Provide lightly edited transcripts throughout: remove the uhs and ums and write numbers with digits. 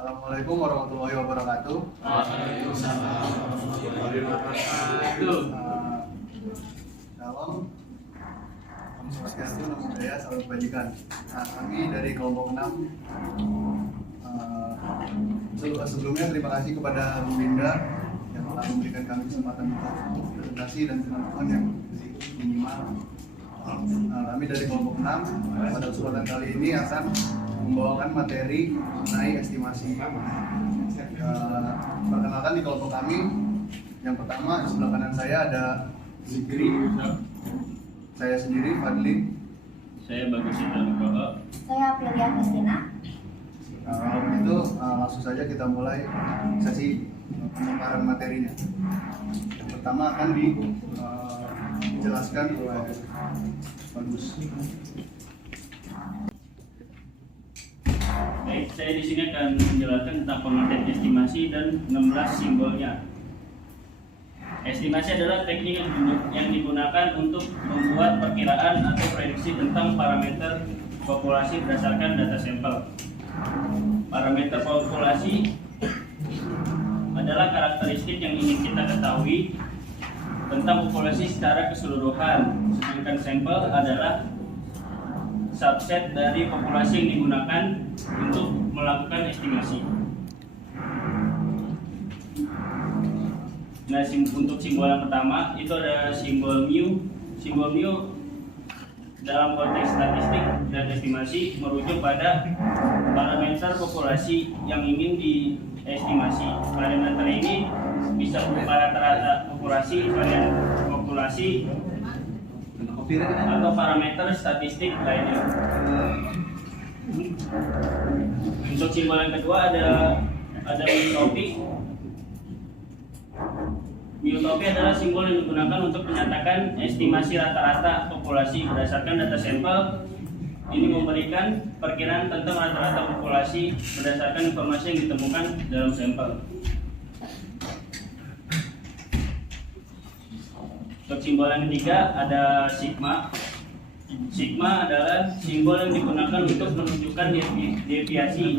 Assalamualaikum warahmatullahi wabarakatuh. Waalaikumsalam warahmatullahi wabarakatuh. Salam. Om Swastiastu, Namo Buddhaya, Salam Kebajikan. Nah, kami dari kelompok 6. Sebelumnya terima kasih kepada Bu Linda yang telah memberikan kami kesempatan untuk presentasi dan teman-teman yang minimal. Kami dari kelompok 6 pada kesempatan kali ini akan membawakan materi mengenai estimasi. Perkenalkan di kelompok kami, yang pertama di sebelah kanan saya ada Zikri, saya sendiri Fadli, Saya Bagus Indra, Saya Aprilia Kristina. Kalau begitu langsung saja kita mulai sesi pemaparan materinya. Yang pertama akan dijelaskan oleh Bagus. Baik, saya di sini akan menjelaskan tentang pengertian estimasi dan 16 simbolnya. Estimasi adalah teknik yang digunakan untuk membuat perkiraan atau prediksi tentang parameter populasi berdasarkan data sampel. Parameter populasi adalah karakteristik yang ingin kita ketahui tentang populasi secara keseluruhan, sedangkan sampel adalah subset dari populasi yang digunakan untuk melakukan estimasi. Nah, untuk simbol yang pertama itu ada simbol mu. Simbol mu dalam konteks statistik dan estimasi merujuk pada parameter populasi yang ingin diestimasi. Parameter ini bisa berupa rata-rata populasi, varian populasi, atau parameter statistik lainnya. Untuk simbol yang kedua ada miotopi. Miotopi adalah simbol yang digunakan untuk menyatakan estimasi rata-rata populasi berdasarkan data sampel. Ini memberikan perkiraan tentang rata-rata populasi berdasarkan informasi yang ditemukan dalam sampel. Untuk simbol yang ketiga ada sigma. Sigma adalah simbol yang digunakan untuk menunjukkan deviasi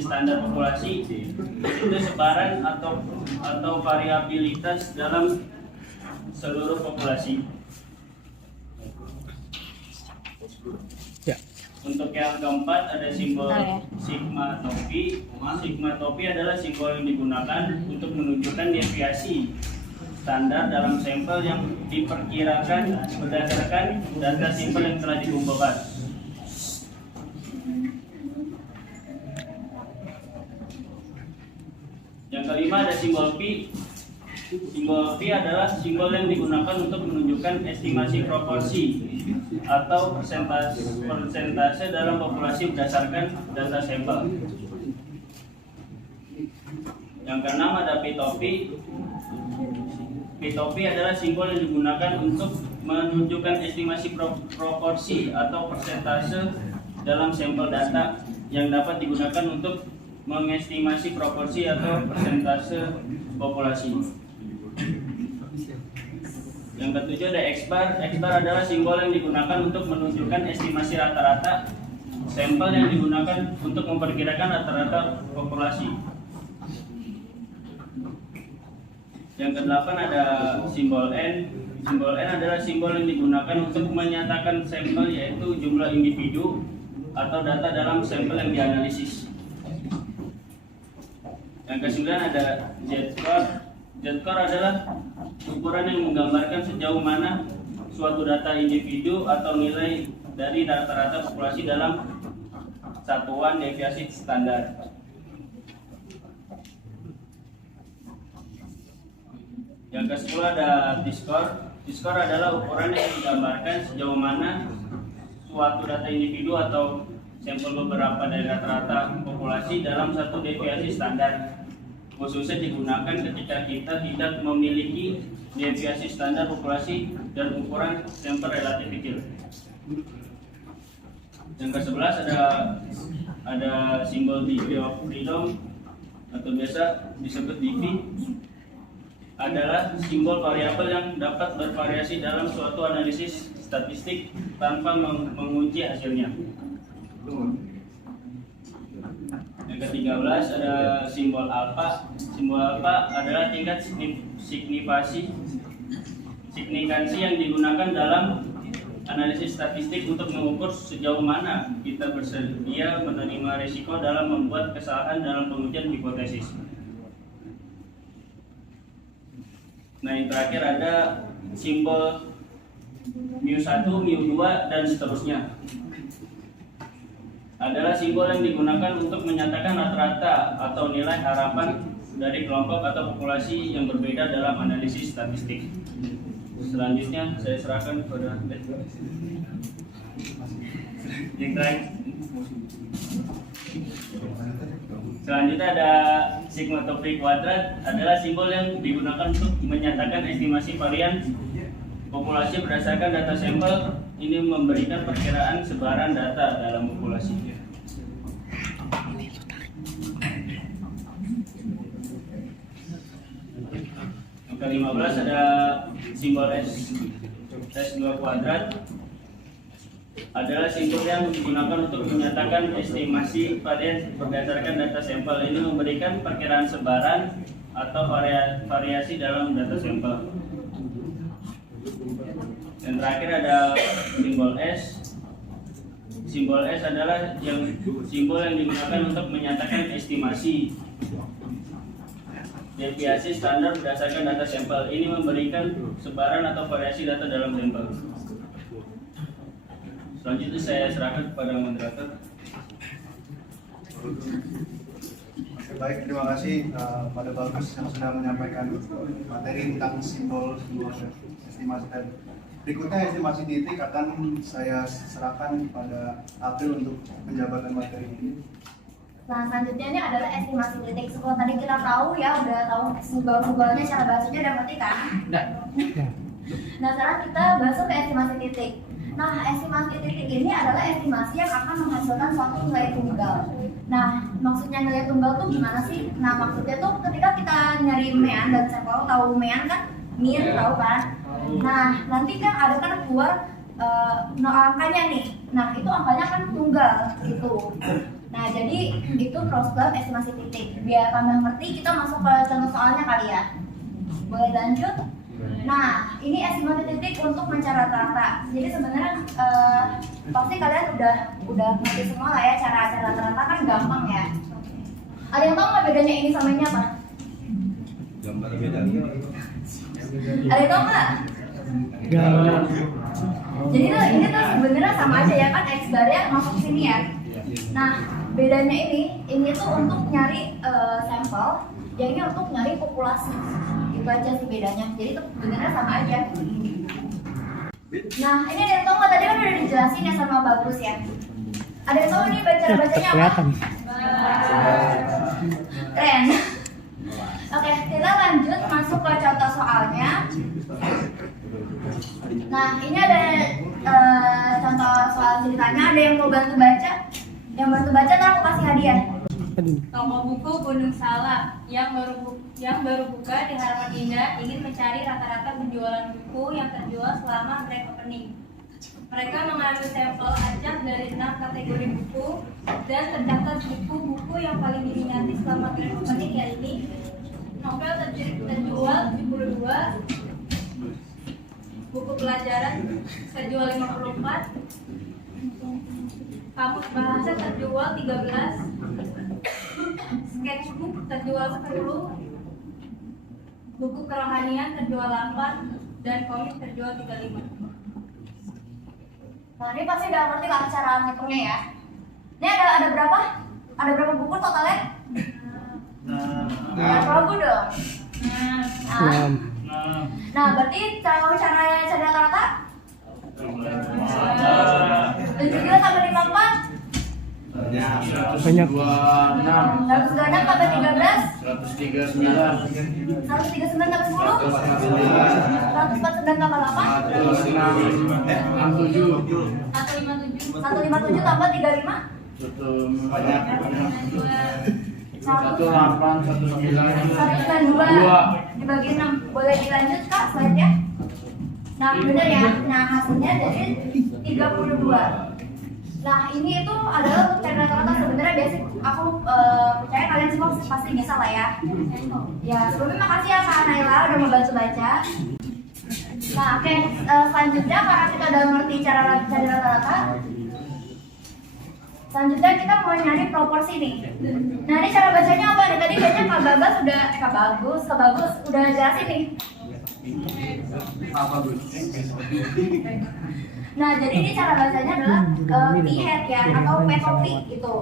standar populasi, itu sebaran atau variabilitas dalam seluruh populasi. Ya. Untuk yang keempat ada simbol sigma topi. Sigma topi adalah simbol yang digunakan untuk menunjukkan deviasi standar dalam sampel yang diperkirakan berdasarkan data sampel yang telah dikumpulkan. Yang kelima ada simbol pi. Simbol pi adalah simbol yang digunakan untuk menunjukkan estimasi proporsi atau persentase dalam populasi berdasarkan data sampel. Yang keenam ada pi topi. Pi topi adalah simbol yang digunakan untuk menunjukkan estimasi proporsi atau persentase dalam sampel data yang dapat digunakan untuk mengestimasi proporsi atau persentase populasi. Yang ketujuh ada X bar. X bar adalah simbol yang digunakan untuk menunjukkan estimasi rata-rata sampel yang digunakan untuk memperkirakan rata-rata populasi. Yang kedelapan ada simbol N. Simbol N adalah simbol yang digunakan untuk menyatakan sampel, yaitu jumlah individu atau data dalam sampel yang dianalisis. Yang kesembilan ada Z-score. Z-score adalah ukuran yang menggambarkan sejauh mana suatu data individu atau nilai dari rata-rata populasi dalam satuan deviasi standar. Yang ke-10 ada T-score. T-score adalah ukuran yang menggambarkan sejauh mana suatu data individu atau sampel beberapa dari rata-rata populasi dalam satu deviasi standar, khususnya digunakan ketika kita tidak memiliki deviasi standar populasi dan ukuran sampel relatif kecil. Yang ke-11 ada simbol degree of freedom atau biasa disebut DV. Adalah simbol variabel yang dapat bervariasi dalam suatu analisis statistik tanpa mengunci hasilnya. Yang ke-13 ada simbol alfa. Simbol alfa adalah tingkat signifikansi yang digunakan dalam analisis statistik untuk mengukur sejauh mana kita bersedia menerima risiko dalam membuat kesalahan dalam pengujian hipotesis. Nah, yang terakhir ada simbol mu1, mu2, dan seterusnya. Adalah simbol yang digunakan untuk menyatakan rata-rata atau nilai harapan dari kelompok atau populasi yang berbeda dalam analisis statistik. Selanjutnya saya serahkan kepada yang terakhir. Selanjutnya ada sigmometri kuadrat, adalah simbol yang digunakan untuk menyatakan estimasi varian populasi berdasarkan data sampel. Ini memberikan perkiraan sebaran data dalam populasi. Yang ke-15 ada simbol S2 kuadrat, adalah simbol yang digunakan untuk menyatakan estimasi varian berdasarkan data sampel. Ini memberikan perkiraan sebaran atau variasi dalam data sampel. Dan terakhir ada simbol S. Simbol S adalah simbol yang digunakan untuk menyatakan estimasi deviasi standar berdasarkan data sampel. Ini memberikan sebaran atau variasi data dalam sampel. Selanjutnya saya serahkan kepada moderator. Oke, baik, terima kasih pada Bagus yang sudah menyampaikan materi tentang simbol estimasi tadi. Berikutnya estimasi titik akan saya serahkan kepada April untuk penjabatan materi ini. Nah, selanjutnya ini adalah estimasi titik. Setelah tadi kita tahu ya, udah tahu simbol-simbolnya, cara bahasanya udah ngerti kan? Nah, sekarang kita masuk ke estimasi titik. Nah, estimasi titik ini adalah estimasi yang akan menghasilkan suatu nilai tunggal. Nah, maksudnya nilai tunggal tuh gimana sih? Nah, maksudnya tuh ketika kita nyari mean dan sampel, tahu mean kan? Mean, tahu kan? Nah, nanti kan ada kan keluar angkanya nih. Nah, itu angkanya kan tunggal gitu. Nah, jadi itu problem estimasi titik. Biar kalian ngerti, kita masuk ke contoh soalnya kali ya. Boleh lanjut? Nah, ini estimasi titik untuk mencari rata-rata. Jadi sebenarnya pasti kalian udah ngerti semua lah ya, cara rata-rata kan gampang ya. Ada yang tahu nggak bedanya ini sama ini apa? Gambar beda. Ada yang tahu nggak? Jadi tuh ini tuh sebenarnya sama aja ya kan, X barnya masuk sini ya. Nah, bedanya ini tuh untuk nyari sampel, yang ini untuk nyari populasi. Itu aja sih bedanya. Jadi tuh sebenarnya sama aja. Nah, ini ada yang tahu nggak? Tadi kan udah dijelasin ya sama Bagus ya. Ada yang tahu ini bacanya apa? Keren. Oke, kita lanjut masuk ke contoh soalnya. Nah, ini ada contoh soal ceritanya. Ada yang mau bantu baca? Yang bantu baca ntar aku kasih hadiah. Toko buku Gunung Salak yang baru buka di Harapan Indah ingin mencari rata-rata penjualan buku yang terjual selama grand opening. Mereka mengambil sampel acak dari 6 kategori buku dan tercatat buku-buku yang paling diminati selama grand opening, yaitu novel terjual 72, buku pelajaran terjual 54, kamus bahasa terjual 13, sketchbook terjual 10, buku kerohanian terjual 8, dan komik terjual 35. Nah, ini pasti udah ngerti lah cara ngitungnya ya. Ini ada berapa? Ada berapa buku totalnya? Berapa dong? Nah, berarti cara cari rata-rata? 72 tambah 54? Banyak. 126 tambah 13? 139 139 tambah 10? 149 tambah 8? 157 tambah 35? banyak. 192 dibagi 6. Boleh dilanjut Kak slide-nya? Nah, bener ya. Nah, hasilnya jadi 32. Nah, ini itu adalah untuk cari rata-rata. Sebenarnya basic aku pasti bisa lah ya. Ya, sebelumnya makasih ya Kak Naila udah mau bantu baca. Nah, oke, selanjutnya karena kita udah ngerti cara cari rata-rata, selanjutnya kita mau nyari proporsi nih. Nah, ini cara bacanya apa nih? Tadi kayaknya Kak Bagus udah jelasin nih. Apa Gus? Nah, jadi ini cara bacanya adalah p-hat ya, atau p gitu.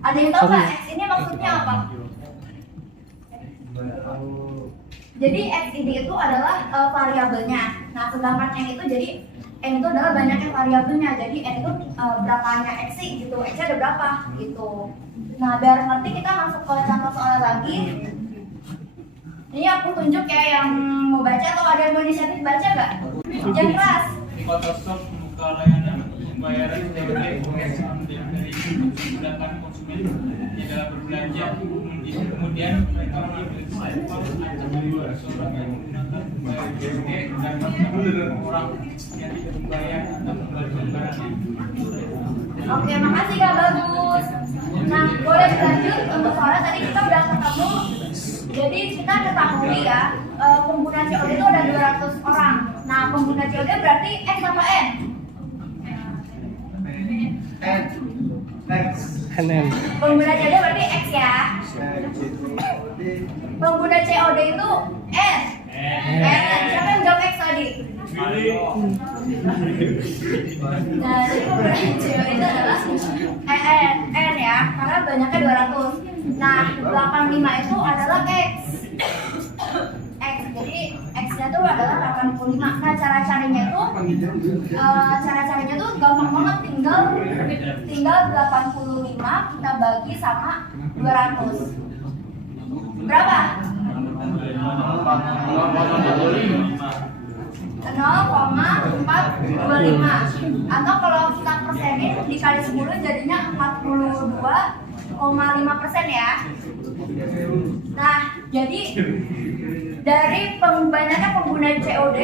Ada yang tahu nggak X ini maksudnya apa? Jadi X ini itu adalah variabelnya. Nah, sedangkan N itu jadi N itu adalah banyaknya variabelnya. Jadi N itu berapanya X sih gitu, X ada berapa gitu. Nah, biar ngerti kita masuk ke contoh soal lagi. Ini aku tunjuk ya yang mau baca, atau ada yang mau inisiatif baca nggak? Yang keras. Photoshop buka layanan pembayaran COD dari menggunakan konsumen di dalam berbelanja. Kemudian mereka mengambil sampel atau seorang yang menggunakan pembayaran COD dan mengambil orang yang tidak membayar atau mengembalikan barangnya. Oke, makasih Kak Bagus. Nah, boleh lanjut untuk soalnya tadi kita udah ketemu. Jadi kita ketahui ya, pengguna COD itu ada 200 orang. Nah, pengguna COD berarti X apa N? X. Pengguna COD berarti X ya. Pengguna COD itu N. Siapa yang jawab X tadi? Nah, jadi pengguna COD itu adalah N ya, karena banyaknya 200. Nah, 85 itu adalah X. Jadi X-nya itu adalah 85. Nah, cara carinya tuh gampang banget, tinggal 85 kita bagi sama 200. Berapa? 0,425. Atau kalau kita persenin dikali 10 jadinya 42,5% ya. Nah, jadi dari banyaknya pengguna COD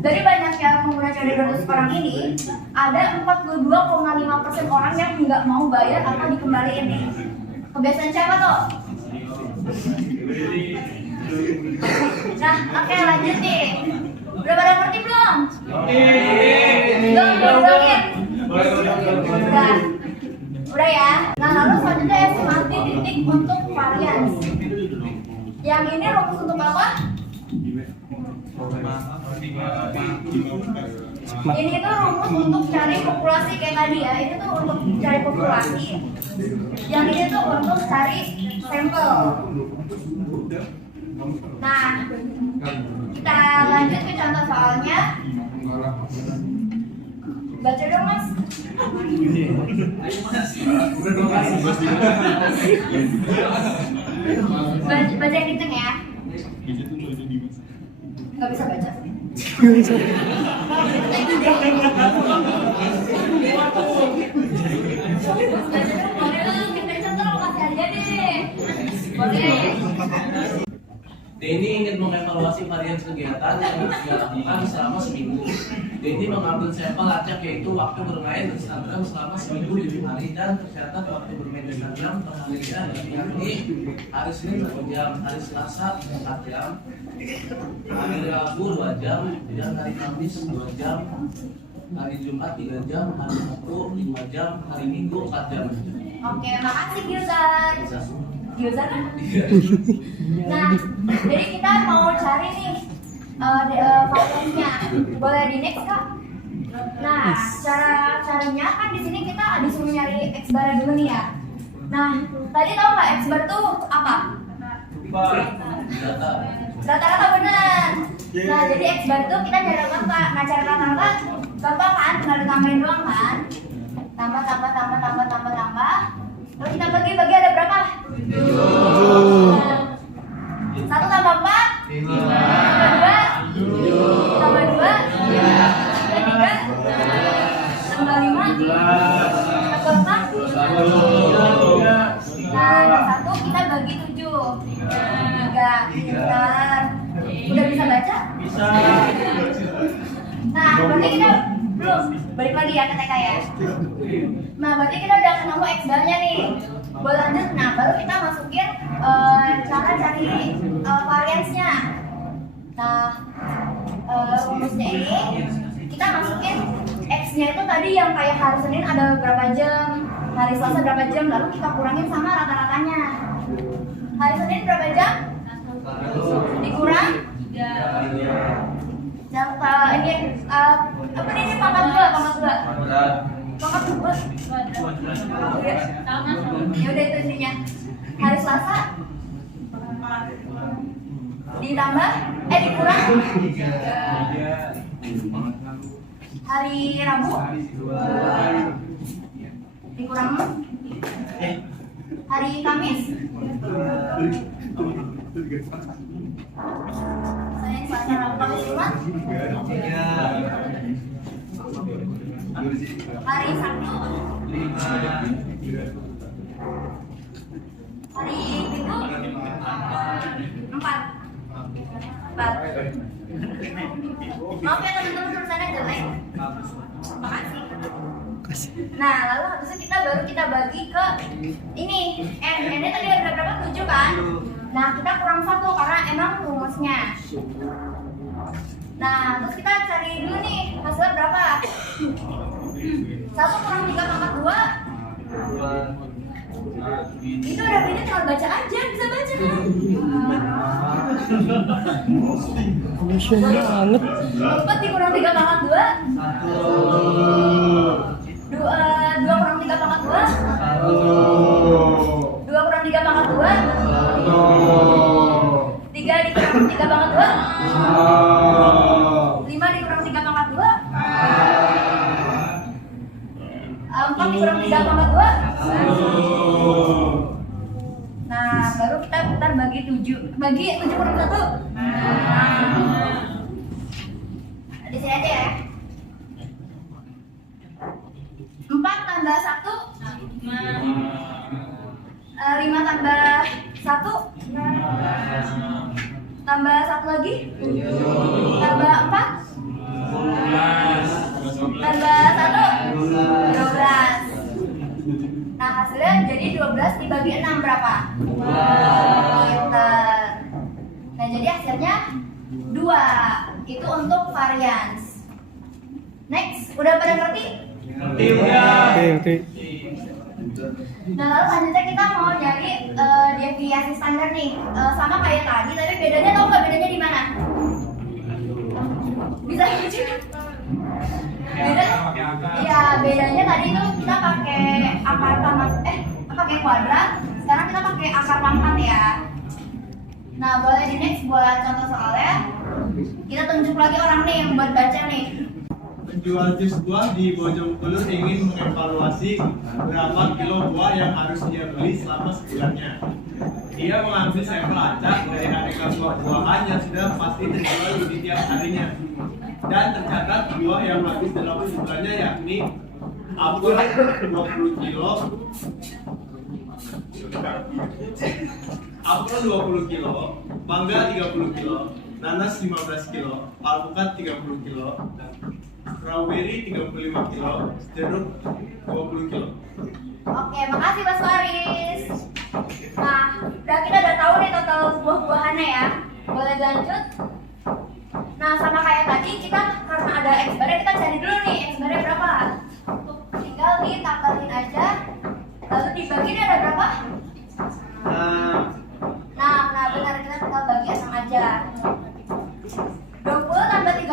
dari banyaknya pengguna COD 200 orang ini, ada 42,5% orang yang nggak mau bayar atau dikembaliin nih. Kebiasaan siapa tuh? Nah, oke, lanjut nih. Udah pada ngerti belum? Belum. Udah ya. Nah, lalu selanjutnya estimasi titik untuk varians. Yang ini rumus untuk apa? Ini tuh rumus untuk cari populasi kayak tadi ya. Ini tuh untuk cari populasi. Yang ini tuh untuk cari sampel. Nah, kita lanjut ke contoh soalnya. Baca dong Mas. Baca yang kenceng ya. Gak bisa baca. Denny ingin mengevaluasi varian kegiatan yang dilakukan selama seminggu. Denny mengambil sampel acak yaitu waktu bermain Instagram selama seminggu 7 hari dan tercatat waktu bermain Instagram per harinya yakni hari Senin 1 jam, hari Selasa 4 jam, hari Rabu 2 jam, dan hari Kamis 2 jam, hari Jumat 3 jam, hari Sabtu 5 jam, hari Minggu 4 jam. Oke, makasih Gildan. Gildan kan? Nah, jadi kita mau cari nih variannya. Boleh di next Kak? Nah, caranya kan di sini kita disuruh nyari X bar dulu nih ya. Nah, tadi tahu nggak X bar tuh apa? Rata-rata benar. Nah, jadi X bar tuh kita cari rata-rata. Nah, cari rata-rata gampang kan? Tinggal ditambahin doang kan? Tambah. Lalu kita bagi ada berapa? 1 tambah 4? 5. Tambah 2? 3. Tambah 5? 4? Nah, ada 1 kita bagi 7. 3. Pintar. Udah bisa baca? Bisa. Nah, berarti kita belum balik lagi ya ke TK ya. Nah, berarti kita udah ketemu X barnya nih. Boleh lanjut. Nah, baru kita masukin cara cari variansnya. Nah, rumusnya ini kita masukin X-nya itu tadi yang kayak hari Senin ada berapa jam, hari Selasa berapa jam, lalu kita kurangin sama rata-ratanya. Hari Senin berapa jam? Dikurang? Jata ini apa ini pangkat 2. Ya udah itu intinya. Hari Selasa ditambah dikurang. Hari Rabu dikurang. Hari Kamis Senin, Selasa, Rabu, Kamis, Jumat. Hari Sabtu, hari Minggu, 4. Maaf ya teman-teman tulisannya jelek. Makasih. Nah, lalu habis itu kita bagi ke ini. N-nya tadi ada berapa? 7 kan? Nah, kita kurang 1 karena emang rumusnya. Nah, terus kita cari dulu nih hasilnya berapa? 1 kurang 3 pangkat 2. Itu udah beda, tinggal baca aja, bisa baca kan? Kondisi banget. 4 dikurang 3 pangkat 2. 2 kurang 3 pangkat 2. 2 kurang 3 pangkat 2. 3 dikurang 3 pangkat 2. 5 dikurang 3 pangkat 2. 4 dikurang 3 pangkat 2. Nah, baru kita putar bagi 7. Bagi 7 kurang 1. Di sini aja ya. 4 tambah 1 5 tambah 1 tambah 1 lagi tambah 4 tambah 1 12. Nah, hasilnya jadi 12 dibagi 6 berapa? 2 liter. Nah, jadi hasilnya 2. Itu untuk varians. Next, udah pada ngerti? Oke. Nah, lalu selanjutnya kita mau nyari deviasi standar nih. Sama kayak tadi, tapi bedanya tau nggak bedanya di mana? Bisa lucu? Iya, bedanya tadi itu kita pakai akar pangkat, pakai kuadrat. Sekarang kita pakai akar pangkat ya. Nah, boleh di next buat contoh soalnya. Kita tunjuk lagi orang nih yang buat baca nih. Penjual jus buah di Bojonggede ingin mengevaluasi berapa kilo buah yang harus dia beli selama sebulannya. Dia mengambil sampel acak dari aneka buah-buahan yang sudah pasti terjual di tiap harinya. Dan tercatat buah yang habis dalam sebulannya yakni apel 20 kilo, apel 20 kilo, mangga 30 kilo, nanas 15 kilo, alpukat 30 kilo, strawberry 35 kilo, jeruk 20 kilo. Oke, makasih Mas Faris. Nah, kita udah tahu nih total buah-buahannya ya. Boleh lanjut? Nah, sama kayak tadi kita karena ada X barnya, kita cari dulu nih X barnya berapa. Tinggal ditambahin aja. Lalu dibagi ini ada berapa? Nah benar, kita tinggal bagi 6 aja. 20 tambah 30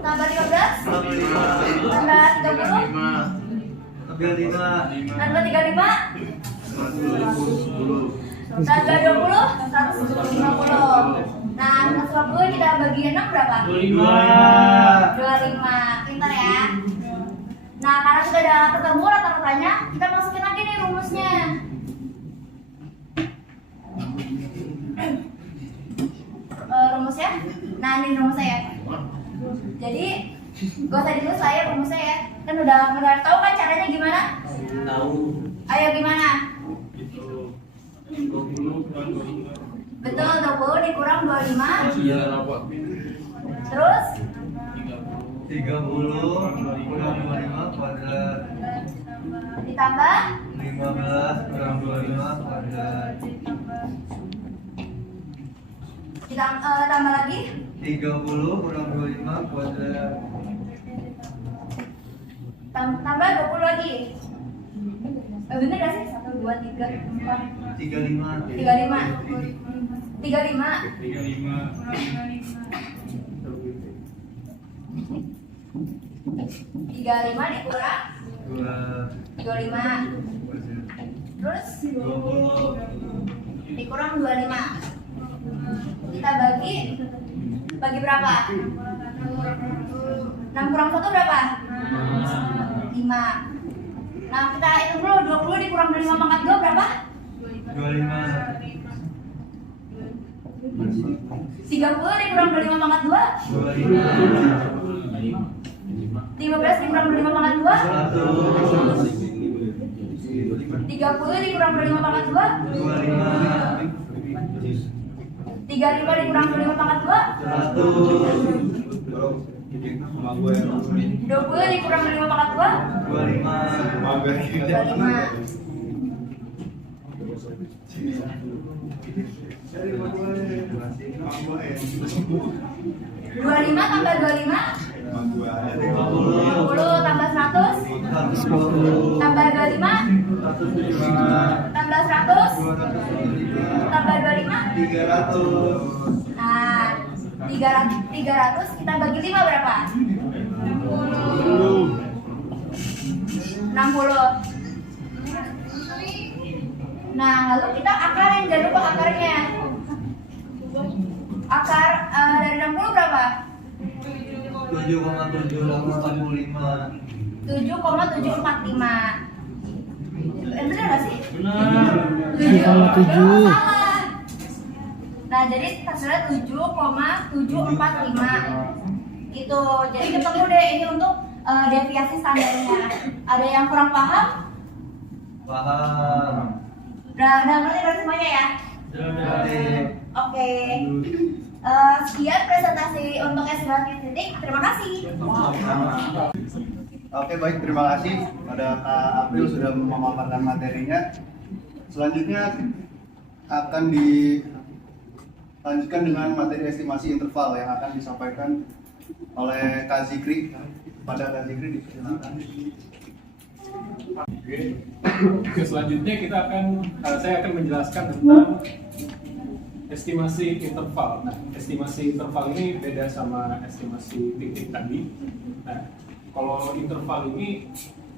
tambah 15 tambah 30 tambah 35 tambah 20 150. Nah, 150 kita bagi 6 berapa? 25. Pintar ya. Nah, karena sudah ada ketemu rata-ratanya, kita masukin lagi nih rumusnya. Rumusnya? Nah, ini rumusnya ya. Jadi, gak usah ditulis lah ya rumusnya ya. Kan udah tahu kan caranya gimana? Tahu. Ayo gimana? Betul, 20 dikurang 25. Terus? 30 kurang 25 kuadrat. Ditambah 15 kurang 25 pada tambah lagi 30 kurang 25 pada tambah 20 lagi. Bener gak sih? 1, 2, 3, 4 35 dikurang 25 terus 20 dikurang 25 kita bagi berapa? 6 kurang 1 berapa? 5. Nah kita hitung dulu 20 dikurang 5 pangkat 2 berapa? 30 dikurang 25 pangkat 2 15 dikurang 25 pangkat 2 30 dikurang 25 pangkat 2 35 dikurang 25 pangkat 2 20 dikurang 25 pangkat 25 tambah 25 20 tambah 100 tambah 25 tambah 100 tambah 25 300. nah 300 kita bagi 5 berapa? 60. Nah lalu kita akarin, jangan lupa akarnya. Akar dari 60 berapa? 7,745. 7,745. Bener gak sih? Benar. 7,7. Salah. Nah jadi hasilnya 7,745. Gitu. Jadi ketemu deh ini untuk deviasi standarnya. Ada yang kurang paham? Paham. Udah ngerti semuanya ya? Oke. Sekian presentasi untuk estimasi titik. Terima kasih. Oke, baik, terima kasih pada Kak April sudah memaparkan materinya. Selanjutnya akan dilanjutkan dengan materi estimasi interval yang akan disampaikan oleh Kak Zikri. Pada Kak Zikri dipersilakan. Oke, selanjutnya saya akan menjelaskan tentang estimasi interval. Nah, estimasi interval ini beda sama estimasi titik tadi. Nah, kalau interval ini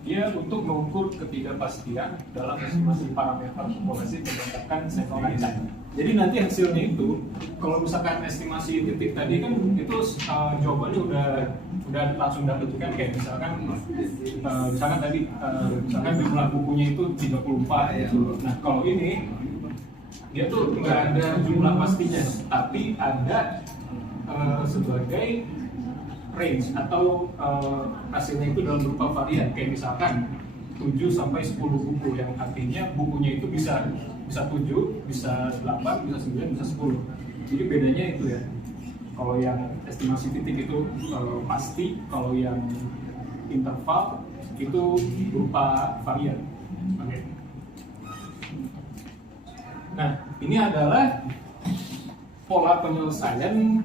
dia untuk mengukur ketidakpastian dalam estimasi parameter populasi berdasarkan sampel acak. Jadi nanti hasilnya itu, kalau misalkan estimasi titik tadi kan itu jawabannya udah langsung dapetkan, kayak misalkan tadi misalkan jumlah bukunya itu 34 gitu. Nah kalau ini dia tuh nggak ada jumlah pastinya, tapi ada sebagai range atau hasilnya itu dalam berupa varian, kayak misalkan 7 sampai 10 buku, yang artinya bukunya itu bisa 7, bisa 8, bisa 9, bisa 10. Jadi bedanya itu ya. Kalau yang estimasi titik itu pasti, kalau yang interval itu berupa varian. Oke. Nah, ini adalah pola penyelesaian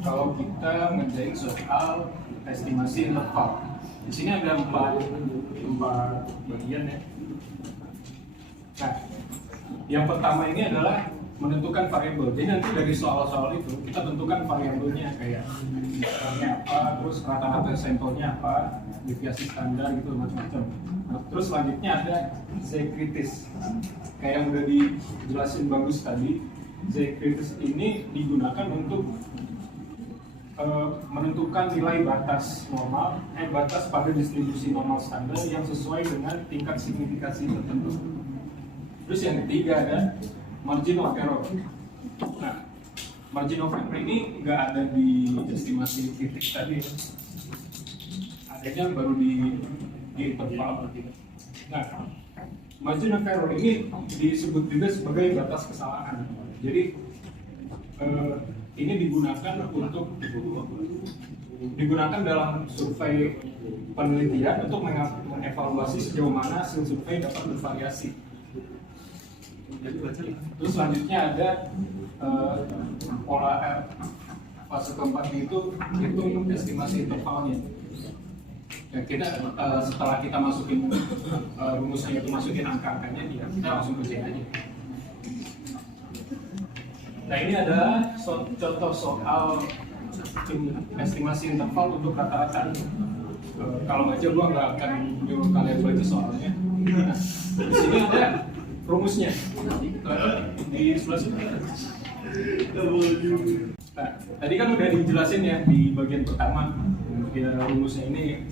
kalau kita ngerjain soal estimasi interval. Di sini ada empat bagian ya. Nah, yang pertama ini adalah menentukan variabel. Jadi nanti dari soal-soal itu kita tentukan variabelnya, kayak misalnya apa, terus rata-rata sampelnya apa, deviasi standar gitu, macam-macam. Nah, terus selanjutnya ada Z kritis. Kayak yang udah dijelasin bagus tadi, Z kritis ini digunakan untuk menentukan nilai batas normal, batas pada distribusi normal standar yang sesuai dengan tingkat signifikansi tertentu. Terus yang ketiga ada margin of error. Nah, margin of error ini nggak ada di estimasi titik tadi, adanya baru di interval. Nah, margin of error ini disebut juga sebagai batas kesalahan. Jadi ini digunakan dalam survei penelitian untuk evaluasi sejauh mana hasil survei dapat bervariasi. Terus selanjutnya ada pola fase keempat itu hitung estimasi intervalnya. Ya, kita setelah kita masukin rumusnya itu masukin angka-angkanya, ya kita langsung kerjain aja. Nah ini adalah contoh soal estimasi interval untuk rata-rata. Kalau baca gua nggak akan nyuruh kalian baca soalnya. Nah, di sini ada rumusnya di sebelah sini. Nah, tadi kan udah dijelasin ya di bagian pertama ya rumusnya ini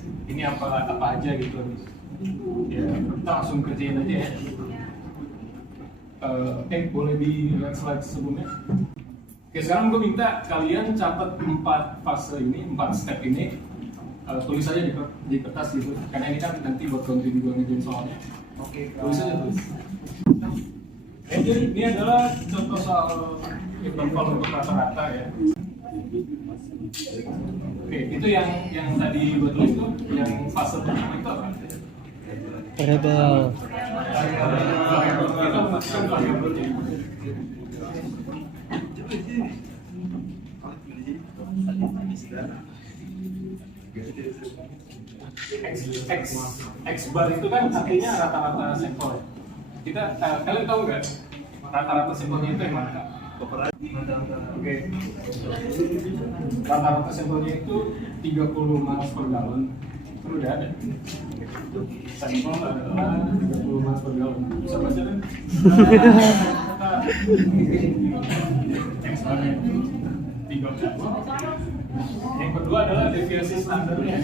apa aja gitu. Ya kita langsung kerjain aja ya. Boleh dilihat slide sebelumnya. Oke, sekarang gue minta kalian catat 4 fase ini, 4 step ini, tulis aja di kertas gitu. Karena ini kan nanti buat konten juga ngerjain soalnya. Oke, tulis aja tulis. Jadi ini adalah contoh soal interval untuk rata-rata ya. Oke, itu yang tadi gue tulis tuh, yang fase pertama itu apa? Variabel. Kita memasukkan variabelnya. X bar itu kan artinya rata-rata sampel. Kalian tahu nggak rata-rata sampelnya itu yang mana? Oke. Rata-rata sampelnya itu 30 miles per gallon. Itu udah ada. Sampel adalah 30 miles per gallon. Bisa baca kan? X barnya itu 30. Yang kedua adalah deviasi standarnya.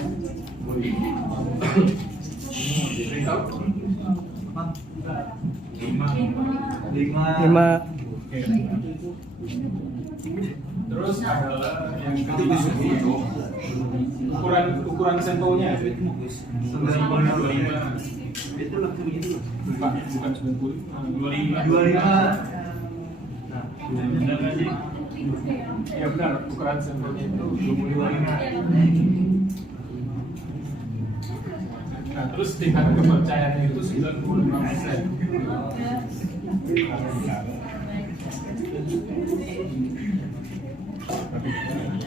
Lima. Terus adalah yang ketiga ukuran sampelnya 25. Bukan 25. Ya benar, ukuran sampelnya itu 25. Nah, terus tingkat kepercayaan itu 95%.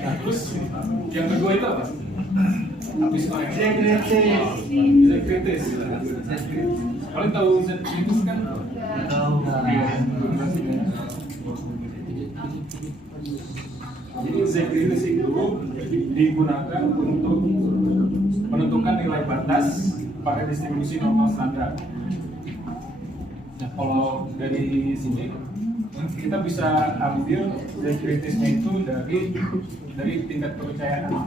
Nah, terus yang kedua itu apa? Habis Z-kritis. Kalian tahu Z-kritis kan? Tahu. Jadi Z-kritis itu digunakan untuk menentukan nilai batas pada distribusi normal standar. Nah, kalau dari sini kita bisa ambil Z-kritisnya itu dari tingkat kepercayaan. Nah,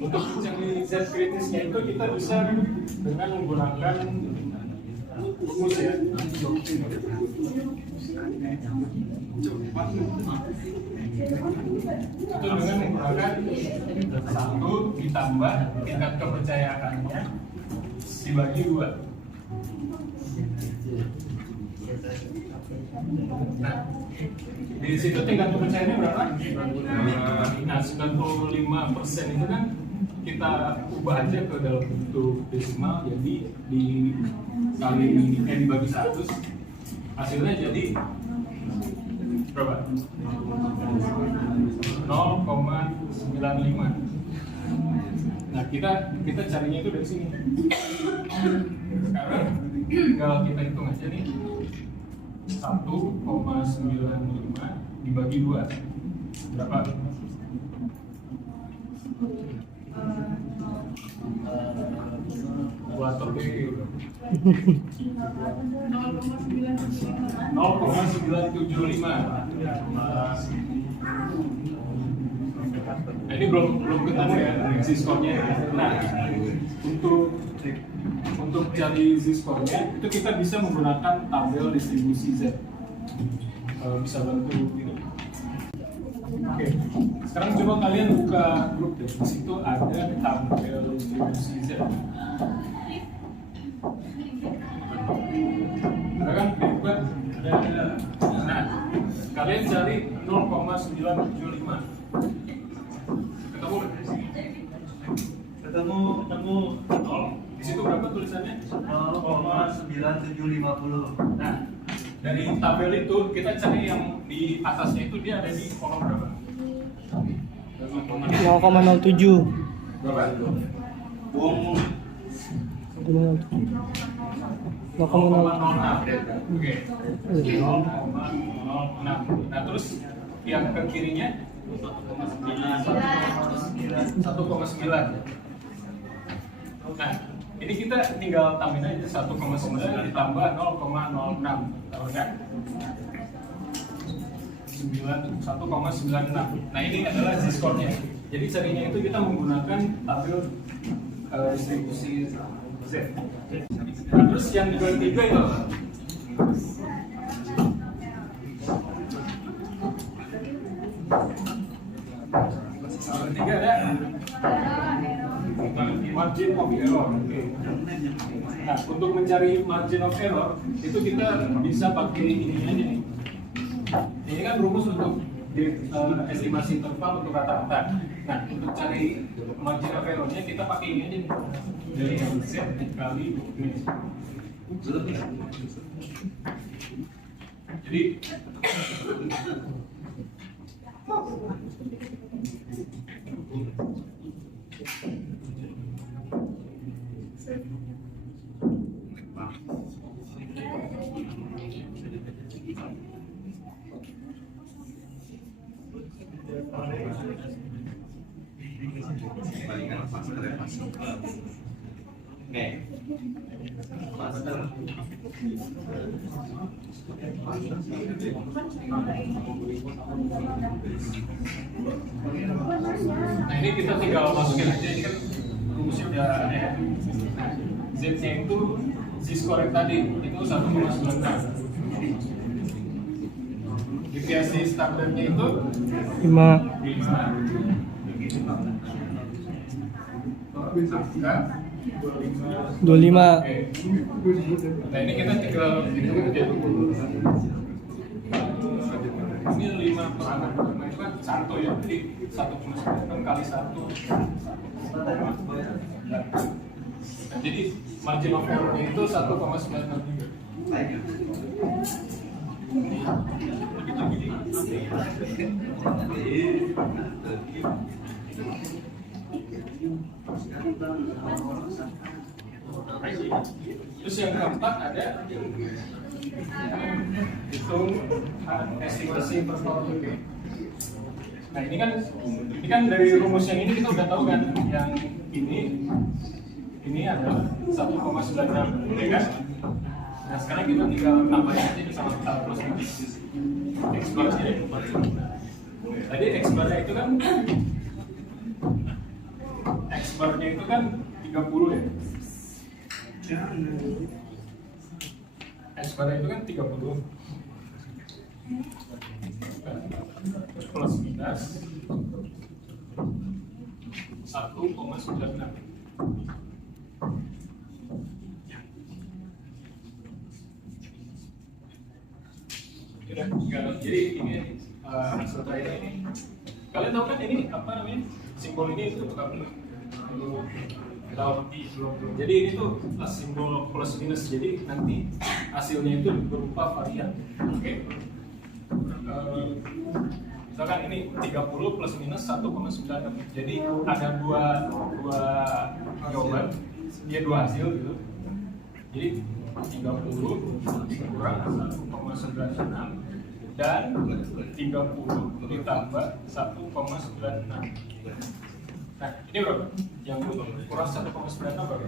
untuk mencari Z-kritisnya itu kita bisa dengan menggunakan rumus ya. Itu dengan menggunakan 1 ditambah tingkat kepercayaannya dibagi 2. Nah, di situ tingkat kepercayaannya berapa? Nah, 95% itu kan kita ubah aja ke dalam bentuk desimal, jadi dibagi 100, hasilnya jadi berapa? 0,95. Nah, kita carinya itu dari sini. Sekarang tinggal kita hitung aja nih. 1,95 dibagi 2 berapa? Buator B 0,975. Nah, ini belum ketemu ya z-score-nya. Nah, untuk cari z-score-nya itu kita bisa menggunakan tabel distribusi Z. Bisa bantu gitu. Oke, sekarang coba kalian buka grup deh. Di situ ada tabel distribusi Z. Ada kan? Nah, Kalian cari 0,975. Ketemu nggak? Ketemu 0. Di situ berapa tulisannya? 0,9750. Nah, dari tabel itu kita cari yang di atasnya itu dia ada di kolom berapa? 0,07. Berapa? Buang 0,06. 0,06. Oke. 0,06. Nah, terus yang ke kirinya 1,9. Nah, ini kita tinggal tambahin aja 1,9 ditambah 0,06. Tahu kan? 1,96. Nah, ini adalah Z-score-nya. Jadi carinya itu kita menggunakan tabel distribusi Z. Nah, terus yang ketiga itu ketiga ada margin of error. Oke. Nah, untuk mencari margin of error itu kita bisa pakai ini aja nih. Ini kan rumus untuk estimasi interval untuk rata-rata. Nah, untuk cari margin of error-nya kita pakai ini aja nih. Dari Z kali ini. Jadi nah, ini kita tinggal masukin aja, ini kan rumusnya udah ada ya. Nah, Z-nya itu Z-score yang tadi itu 1,96. Deviasi standarnya itu 5. 25. Oke. Nah, ini kita tinggal hitung aja. Ini 5 per anak. Nah, itu kan 1 ya. Jadi 1,9 kali 1. Nah, jadi margin of error itu 1,963. Terus yang keempat ada hitung estimasi performance. Nah, ini kan dari rumus yang ini kita udah tahu kan, yang ini adalah 1,96, ya kan? Nah, sekarang kita tinggal tambahin aja sama kita plus X-bar-nya. Tadi X-bar-nya itu kan 30 ya. X-bar-nya itu kan 30. Plus minus 1,96. Jadi ini setelah ini kalian tahu kan ini apa namanya, simbol ini itu untuk apa? Jadi ini tuh simbol plus minus, jadi nanti hasilnya itu berupa varian. Oke. Misalkan ini 30 plus minus 1,96. Jadi ada dua jawaban, dia dua hasil gitu. Jadi 30 kurang 1,96 dan 30 ditambah 1,96. Nah, ini berapa? Yang kurang 1,96 berapa?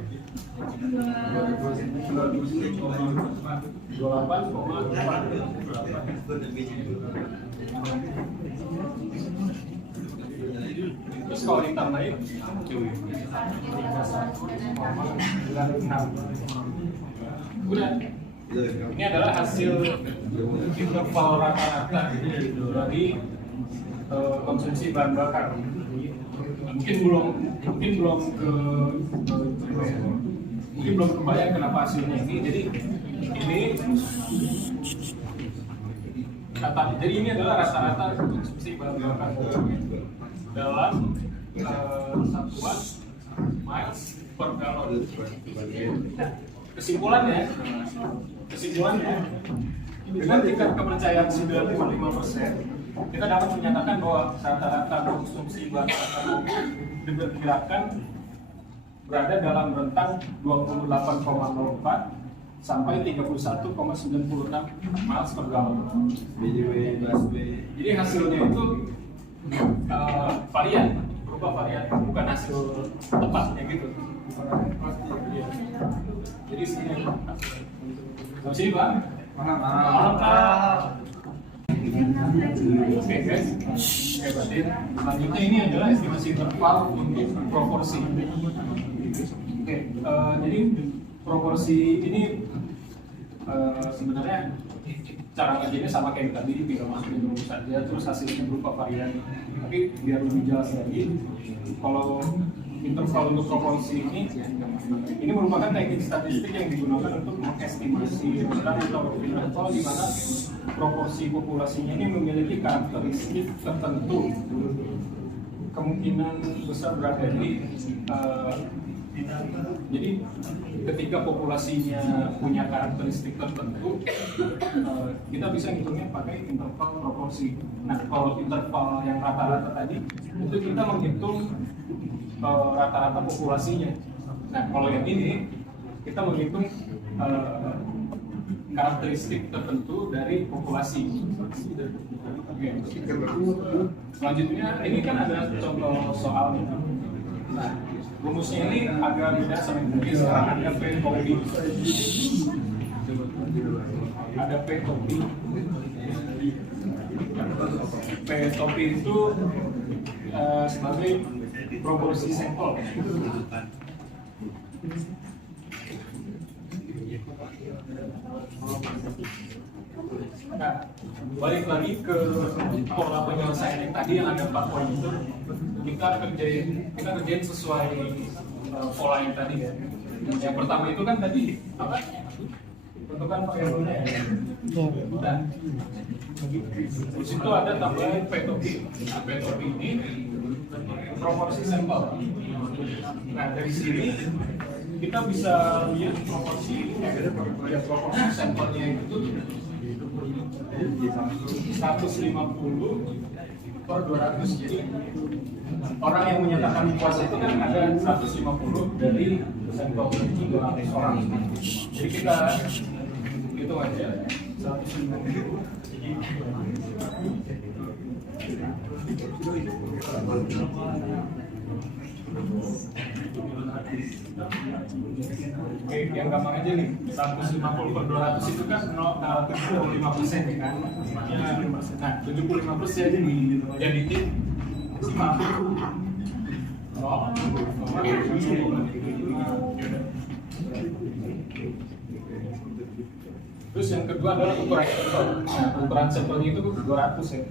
28,98. Terus kalau ditambahin 31,96. Udah. Ini adalah hasil interval rata-rata dari konsumsi bahan bakar. Mungkin belum kebayang kenapa hasilnya ini. Jadi ini Jadi ini adalah rata-rata konsumsi bahan bakar dalam satuan miles per gallon. Kesimpulannya, dengan tingkat kepercayaan 95%, kita dapat menyatakan bahwa rata-rata konsumsi bahan bakar diperkirakan berada dalam rentang 28,04 sampai 31,96 miles per gallon. Jadi hasilnya itu varian, berupa varian, bukan hasil tepatnya gitu. Jadi sini, sini Pak. Oke guys, berarti selanjutnya ini adalah estimasi interval untuk proporsi. Oke, jadi proporsi ini sebenarnya cara ngajinya sama kayak tadi, tinggal masukin dulu saja, terus hasilnya berupa varian. Tapi biar lebih jelas lagi, kalau interval untuk proporsi ini merupakan teknik statistik yang digunakan untuk mengestimasi atau interval di mana proporsi populasinya ini memiliki karakteristik tertentu. Kemungkinan besar berada jadi ketika populasinya punya karakteristik tertentu, kita bisa ngitungnya pakai interval proporsi. Nah, kalau interval yang rata-rata tadi, itu kita menghitung rata-rata populasinya. Nah, kalau yang ini, kita menghitung karakteristik tertentu dari populasi. Oke. Selanjutnya, ini kan ada contoh soal. Nah, rumusnya ini agak beda sama yang tadi. Ada P topi. Ada P topi. P topi itu sebagai proporsi sampel. Nah, balik lagi ke pola penyelesaian yang tadi yang ada 4 poin itu, kita kerjain sesuai pola yang tadi ya. Yang pertama itu kan tadi apa? Tentukan variabelnya ya. Nah, terus itu ada tambahan P topi. Nah, P topi ini proporsi sampel. Nah, dari sini kita bisa lihat proporsi sampelnya itu 150 per 200. Jadi orang yang menyatakan puasa itu kan ada 150 dari sampel 200 orang. Jadi kita hitung aja 150. Oke, yang gampang aja nih, 150 per 200 itu kan 0,75% ya kan? Nah, 75% ini jadiin 50. Terus yang kedua adalah ukuran sampel. Nah, ukuran sampelnya itu 200 ya.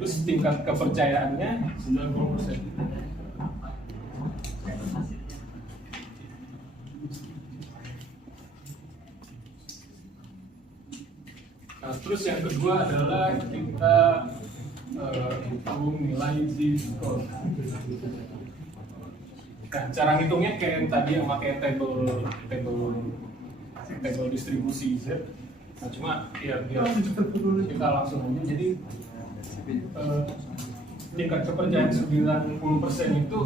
Terus tingkat kepercayaannya 90%. Nah, terus yang kedua adalah kita hitung nilai Z-score. Nah, cara ngitungnya kayak yang tadi yang pakai table distribusi Z. Nah, cuma biar kita langsung aja. Jadi tingkat kepercayaan 90% itu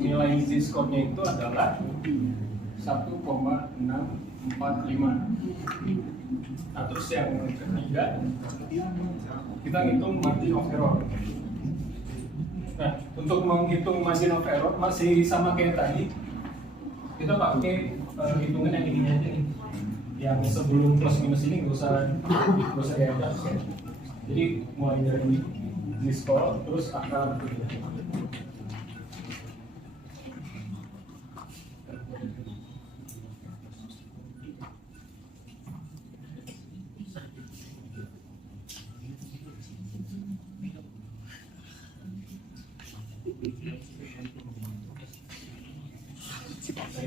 nilai Z-score-nya itu adalah 1,645. Nah, terus yang ketiga kita ngitung margin of error. Nah, untuk menghitung margin of error masih sama kayak tadi, kita pakai hitungan yang ini aja nih, yang sebelum plus minus ini nggak usah diadap. Jadi mulai dari Z-score terus akar.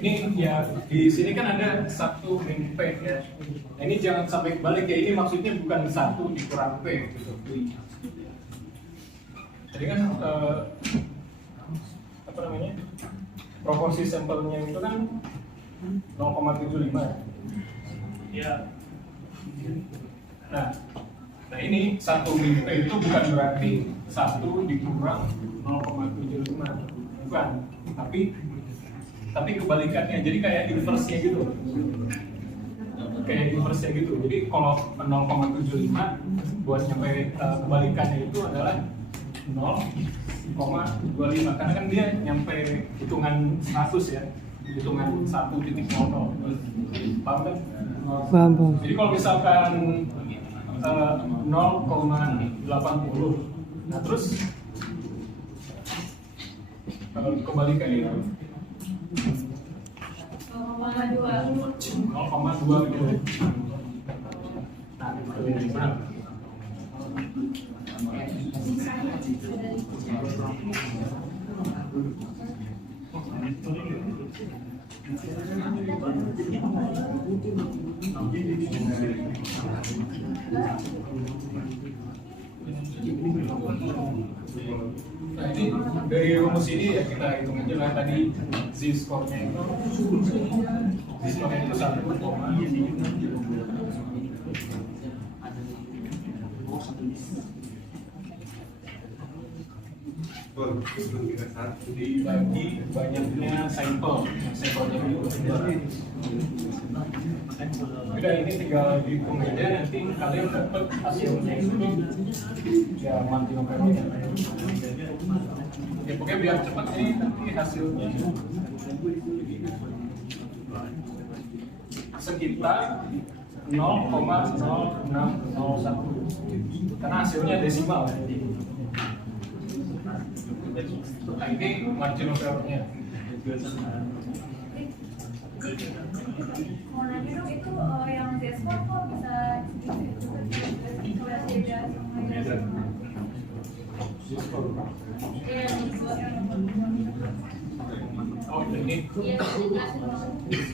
Ini ya di sini kan ada 1 min P ya. Nah, ini jangan sampai kebalik ya. Ini maksudnya bukan 1 dikurang P gitu. Jadi kan apa namanya? Proporsi sampelnya itu kan 0,75. Ya. Nah ini 1 min P itu bukan berarti 1 dikurang 0,75. Bukan. Tapi kebalikannya, jadi kayak inverse-nya gitu. Jadi kalau 0,75 buat nyampe kebalikannya itu adalah 0,25 karena kan dia nyampe hitungan 100 ya, hitungan 1.00. Paham kan? Paham. Jadi kalau misalkan 0,80, nah terus kebalikannya itu 0,2 gitu. Nah, nah ini dari rumus ini ya kita hitung aja lah tadi z-score-nya itu 1, dibagi banyaknya sampelnya itu udah ini tinggal dihitung aja nanti kalian dapat hasilnya itu ya margin of error-nya ya pokoknya biar cepat ini nanti hasilnya sekitar 0,0601 karena hasilnya desimal. Nah ini margin of error-nya. Mau nanya dong itu yang Z-score kok bisa beda sama yang Oh ini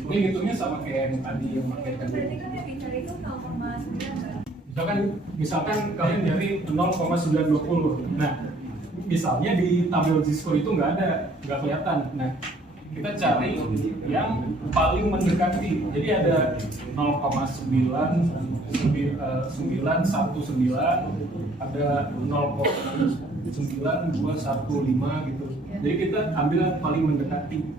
hitungnya sama kayak yang tadi yang pakai tadi. berarti kan yang dicari itu 0,9 Misalkan kalian nyari 0,920. Nah, misalnya di tabel Z-score itu nggak kelihatan. Nah, kita cari yang paling mendekati. Jadi ada 0,919, ada 0,9215 gitu. Jadi kita ambil yang paling mendekati.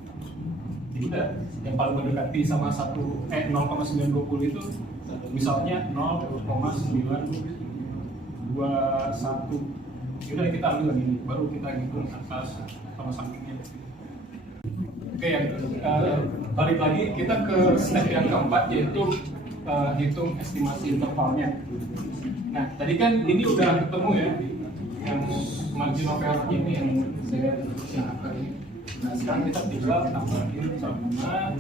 Jadi udah yang paling mendekati sama 0,920 itu misalnya 0,921. Udah kita ambil lagi, baru kita hitung atas sama sampingnya. Oke, balik lagi kita ke step yang keempat yaitu hitung estimasi intervalnya. Nah, tadi kan ini udah ketemu ya, yang margin of error ini yang saya gunakan ini. Nah, sekarang kita tinggal tambahin sama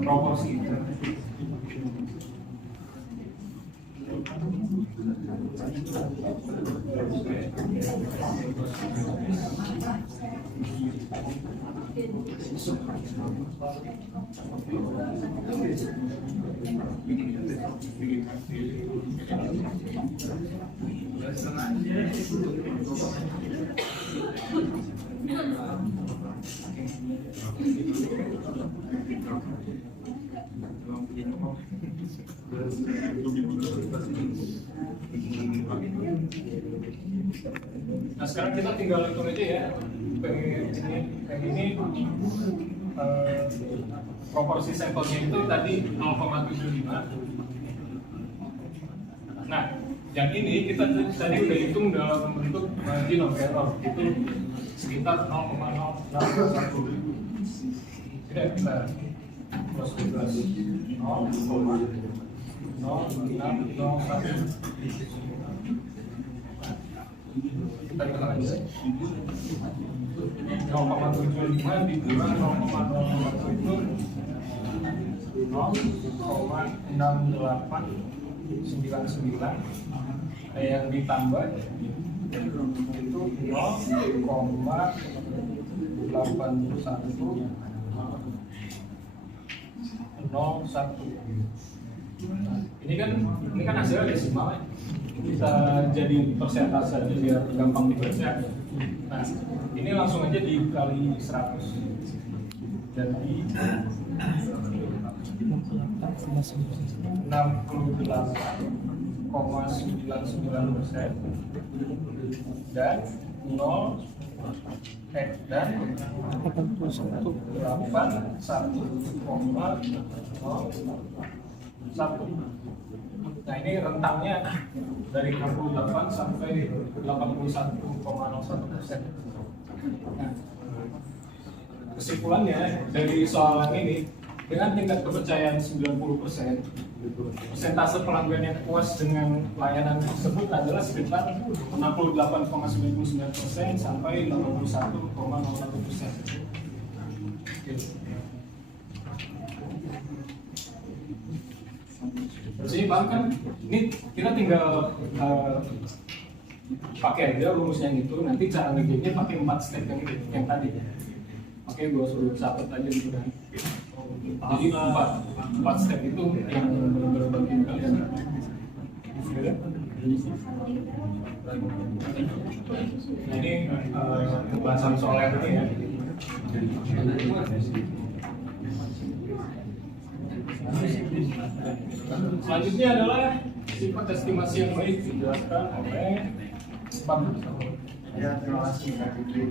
proporsi itu. Nah sekarang kita tinggal hitung aja ya, ini proporsi sampelnya itu tadi 0,75. Nah yang ini kita tadi udah hitung dalam bentuk margin of error itu sekitar 0,081. Tidak kita plus 0,0601. Kita hitung aja 0,75 dikurang 0,01 itu 0,6899. Yang ditambah itu 0,81 Ini kan hasilnya desimal ya. Kita jadi persentase aja biar gampang dibaca. Nah, ini langsung aja dikali 100. Jadi 68,99% dan 0 dan 81,01. Nah, ini rentangnya dari 68 sampai 81,01%. Nah, kesimpulannya dari soalan ini, dengan tingkat kepercayaan 90%, persentase pelanggan yang puas dengan layanan tersebut adalah sekitar 68,99% sampai 81,01%. Jadi bang kan, ini kita tinggal pakai aja rumusnya gitu. Nanti cara ngerjainnya pakai 4 step yang tadi. Oke, gue suruh catat aja gitu kan. Jadi 4 step itu yang benar-benar bagi kalian. Nah, ini pembahasan soal yang ini ya. Selanjutnya adalah sifat estimasi yang baik dijelaskan oleh Pak. Ya, terima kasih Kak Fitri.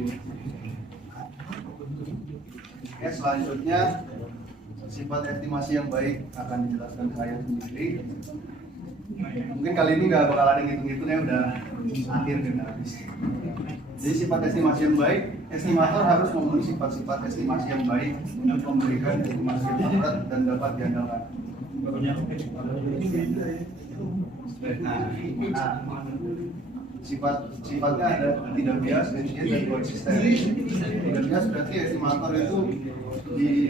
Oke, selanjutnya sifat estimasi yang baik akan dijelaskan saya sendiri. Mungkin kali ini nggak bakal ada ngitung-ngitung ya, udah akhir dan habis. Jadi sifat estimasi yang baik, estimator harus memenuhi sifat-sifat estimasi yang baik untuk memberikan estimasi yang akurat dan dapat diandalkan. Sifatnya ada tidak bias, efisien, dan konsisten. Tidak bias berarti estimator itu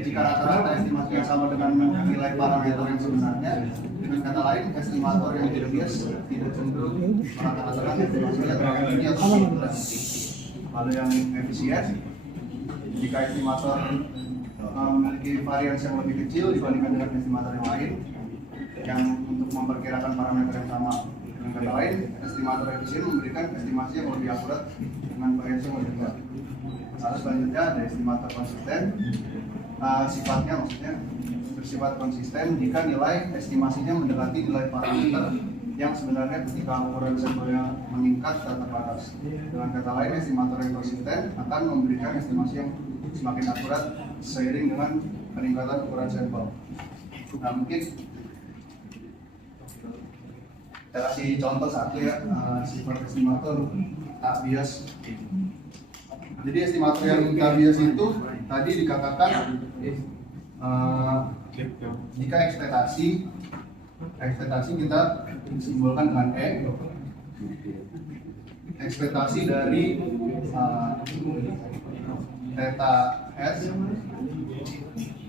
jika rata-rata estimasi yang sama dengan nilai parameter yang sebenarnya, dengan kata lain estimator yang tidak bias tidak cenderung merata-ratakan estimasinya terlalu tinggi atau terlalu rendah. Lalu yang efisien, jika estimator memiliki varians yang lebih kecil dibandingkan dengan estimator yang lain yang untuk memperkirakan parameter yang sama. Dengan kata lain, estimator efisien memberikan estimasi yang lebih akurat dengan variasi yang lebih rendah. Lalu selanjutnya ada estimator konsisten. Sifatnya maksudnya bersifat konsisten jika nilai estimasinya mendekati nilai parameter yang sebenarnya ketika ukuran sampelnya meningkat atau terbatas. Dengan kata lain, estimator yang konsisten akan memberikan estimasi yang semakin akurat seiring dengan peningkatan ukuran sampel. Nah, mungkin kita kasih contoh satu ya, sifat estimator tak bias. Jadi estimator yang tak bias itu tadi dikatakan jika ekspektasi kita simbolkan dengan E. Ekspektasi dari theta S